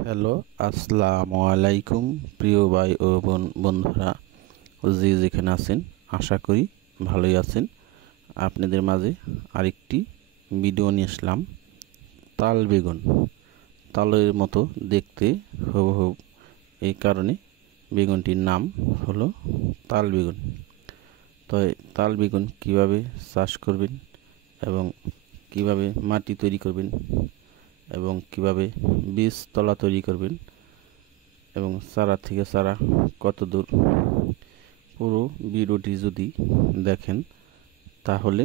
Hello, আসসালামু আলাইকুম প্রিয় ভাই ও বন্ধুরা, যে যেখানে আছেন আশা করি ভালোই আছেন। আপনাদের মাঝে আরেকটি ভিডিও নিয়ে আসলাম। তাল বেগুন, তালের মতো দেখতে হুবহু, এই কারণে বেগুনটির নাম হলো তাল বেগুন। তো তাল বেগুন কীভাবে চাষ করবেন এবং কিভাবে মাটি তৈরি করবেন এবং কিভাবে বীজতলা তৈরি করবেন এবং চারা থেকে চারা কত দূর, পুরো ভিডিওটি যদি দেখেন তাহলে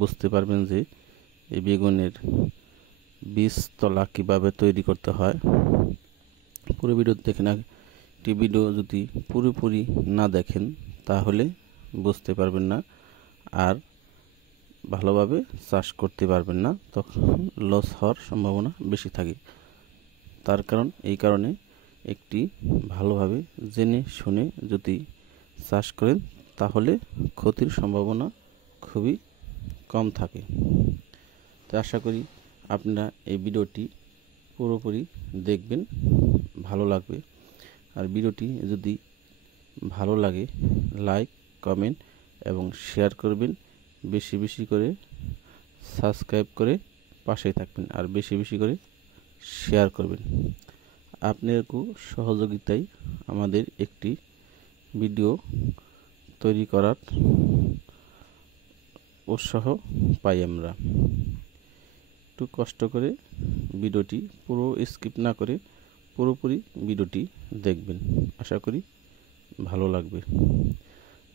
বুঝতে পারবেন যে এই বেগুনের বীজতলা কিভাবে তৈরি করতে হয়। পুরো ভিডিও দেখেন। একটি ভিডিও যদি পুরোপুরি না দেখেন তাহলে বুঝতে পারবেন না আর ভালোভাবে চাষ করতে পারবেন না, তখন লস হওয়ার সম্ভাবনা বেশি থাকে। তার কারণ এই কারণে একটি ভালোভাবে জেনে শুনে যদি চাষ করেন তাহলে ক্ষতির সম্ভাবনা খুবই কম থাকে। তো আশা করি আপনারা এই ভিডিওটি পুরোপুরি দেখবেন, ভালো লাগবে। আর ভিডিওটি যদি ভালো লাগে লাইক, কমেন্ট এবং শেয়ার করবেন। বেশি বেশি করে সাবস্ক্রাইব করে পাশে থাকবেন আর বেশি বেশি করে শেয়ার করবেন। আপনার সহযোগিতায় আমাদের একটি ভিডিও তৈরি করার উৎসাহ পাই আমরা। একটু কষ্ট করে ভিডিওটি পুরো স্কিপ না করে পুরোপুরি ভিডিওটি দেখবেন, আশা করি ভালো লাগবে।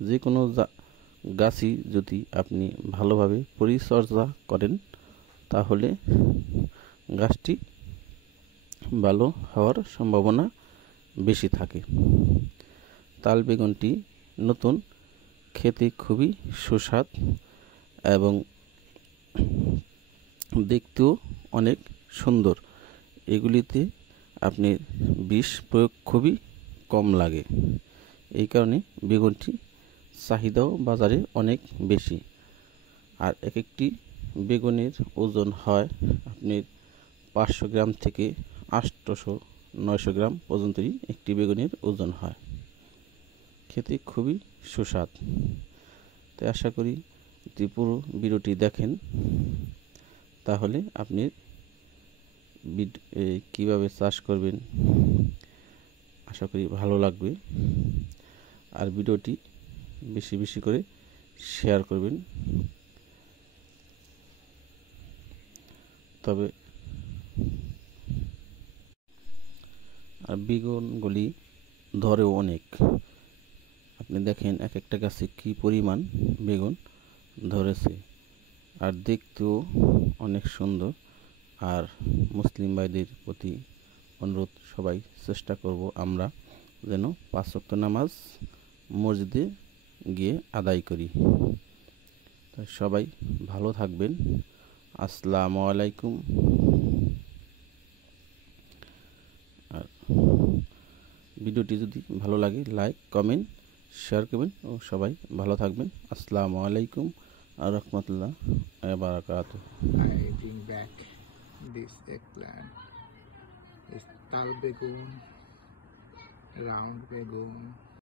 যে কোনো গাছই যদি আপনি ভালোভাবে পরিচর্যা করেন তাহলে গাছটি ভালো হওয়ার সম্ভাবনা বেশি থাকে। তাল বেগুনটি নতুন, খেতে খুবই সুস্বাদ এবং দেখতেও অনেক সুন্দর। এগুলিতে আপনি বিষ প্রয়োগ খুবই কম লাগে, এই কারণে বেগুনটি চাহিদাও বাজারে অনেক বেশি। আর এক একটি বেগুনের ওজন হয় আপনার 500 গ্রাম থেকে 800-900 গ্রাম পর্যন্তই একটি বেগুনের ওজন হয়। খেতে খুবই সুস্বাদ। তাই আশা করি যদি পুরো ভিডিওটি দেখেন তাহলে আপনি কিভাবে চাষ করবেন আশা করি ভালো লাগবে। আর ভিডিওটি বেশি বেশি করে শেয়ার করবেন। তবে আর বেগুনগুলি ধরেও অনেক। আপনি দেখেন এক একটা গাছে কী পরিমাণ বেগুন ধরেছে, আর দেখতেও অনেক সুন্দর। আর মুসলিম ভাইদের প্রতি অনুরোধ, সবাই চেষ্টা করব আমরা যেন 5 ওয়াক্ত নামাজ মসজিদে গিয়ে আদায় করি। তাই সবাই ভালো থাকবেন। আসসালামু আলাইকুম। আর ভিডিওটি যদি ভালো লাগে লাইক, কমেন্ট, শেয়ার করবেন ও সবাই ভালো থাকবেন। আসসালামু আলাইকুম আর রাহমাতুল্লাহ ওয়া বারাকাতুহু। I bring back this eggplant, this tal begun, round begun,